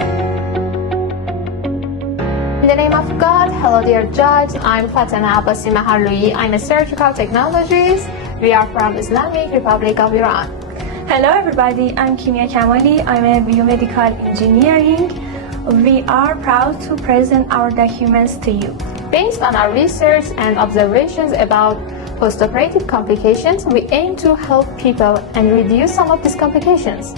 In the name of God, hello dear judge, I'm Fatemeh Abbasi. I'm a surgical technologist. We are from Islamic Republic of Iran. Hello everybody, I'm Kimia Kamali. I'm a biomedical engineering. We are proud to present our documents to you. Based on our research and observations about postoperative complications, we aim to help people and reduce some of these complications.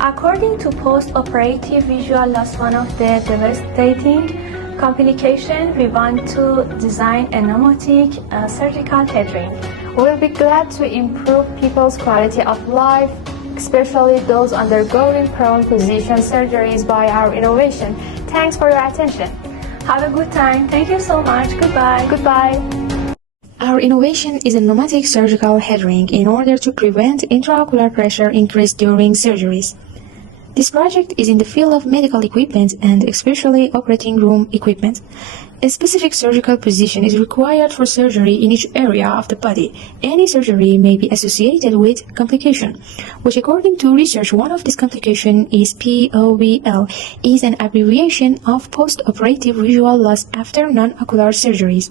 According to post-operative visual loss, one of the devastating complications, we want to design a pneumatic surgical head ring. We'll be glad to improve people's quality of life, especially those undergoing prone position surgeries by our innovation. Thanks for your attention. Have a good time. Thank you so much. Goodbye. Goodbye. Our innovation is a pneumatic surgical head ring in order to prevent intraocular pressure increase during surgeries. This project is in the field of medical equipment and especially operating room equipment. A specific surgical position is required for surgery in each area of the body. Any surgery may be associated with complication, which according to research, one of these complications is POVL, is an abbreviation of post-operative visual loss after non-ocular surgeries.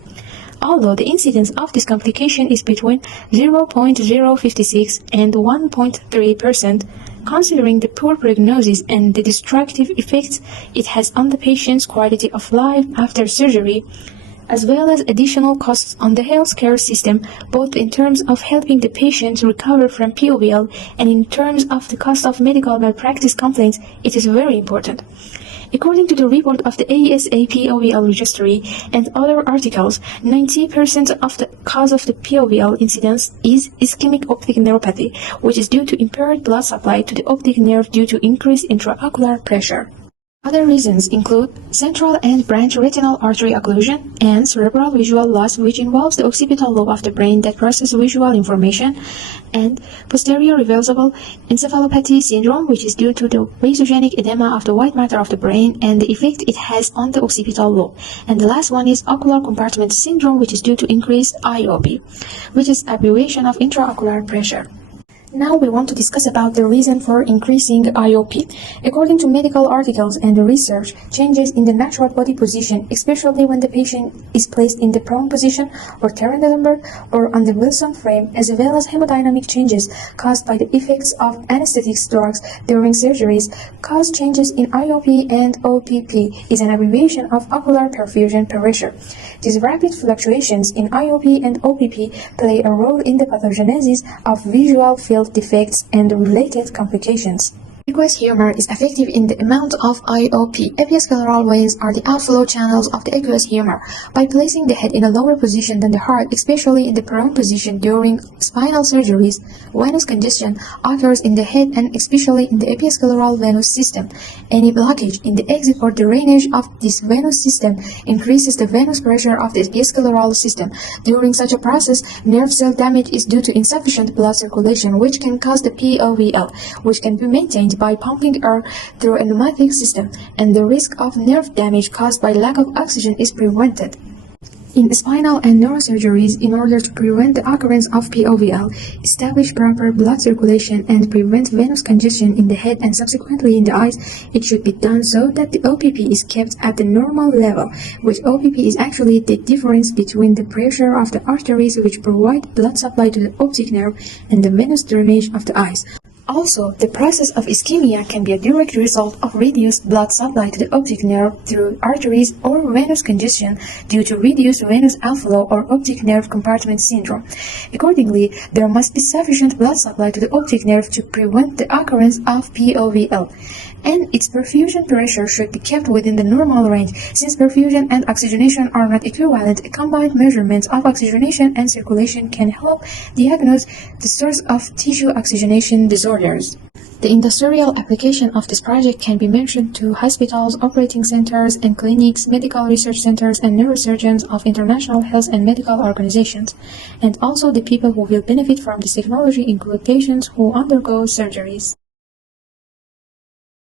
Although the incidence of this complication is between 0.056 and 1.3%, considering the poor prognosis and the destructive effects it has on the patient's quality of life after surgery, as well as additional costs on the healthcare system, both in terms of helping the patient recover from POVL and in terms of the cost of medical malpractice complaints, it is very important. According to the report of the ASA POVL registry and other articles, 90% of the cause of the POVL incidence is ischemic optic neuropathy, which is due to impaired blood supply to the optic nerve due to increased intraocular pressure. Other reasons include central and branch retinal artery occlusion and cerebral visual loss, which involves the occipital lobe of the brain that processes visual information, and posterior reversible encephalopathy syndrome, which is due to the vasogenic edema of the white matter of the brain and the effect it has on the occipital lobe. And the last one is ocular compartment syndrome, which is due to increased IOP, which is abbreviation of intraocular pressure. Now we want to discuss about the reason for increasing IOP. According to medical articles and research, changes in the natural body position, especially when the patient is placed in the prone position or Trendelenburg or on the Wilson frame, as well as hemodynamic changes caused by the effects of anesthetic drugs during surgeries, cause changes in IOP, and OPP is an abbreviation of ocular perfusion pressure. These rapid fluctuations in IOP and OPP play a role in the pathogenesis of visual field defects and related complications. Aqueous humor is effective in the amount of IOP. Epiascleral veins are the outflow channels of the aqueous humor. By placing the head in a lower position than the heart, especially in the prone position during spinal surgeries, venous congestion occurs in the head and especially in the epiascleral venous system. Any blockage in the exit or drainage of this venous system increases the venous pressure of the epiascleral system. During such a process, nerve cell damage is due to insufficient blood circulation, which can cause the POVL, which can be maintained by pumping air through a pneumatic system, and the risk of nerve damage caused by lack of oxygen is prevented. In spinal and neurosurgeries, in order to prevent the occurrence of POVL, establish proper blood circulation, and prevent venous congestion in the head and subsequently in the eyes, it should be done so that the OPP is kept at the normal level, which OPP is actually the difference between the pressure of the arteries which provide blood supply to the optic nerve and the venous drainage of the eyes. Also, the process of ischemia can be a direct result of reduced blood supply to the optic nerve through arteries or venous congestion due to reduced venous outflow or optic nerve compartment syndrome. Accordingly, there must be sufficient blood supply to the optic nerve to prevent the occurrence of POVL, and its perfusion pressure should be kept within the normal range. Since perfusion and oxygenation are not equivalent, a combined measurement of oxygenation and circulation can help diagnose the source of tissue oxygenation disorders. The industrial application of this project can be mentioned to hospitals, operating centers and clinics, medical research centers, and neurosurgeons of international health and medical organizations. And also the people who will benefit from this technology include patients who undergo surgeries.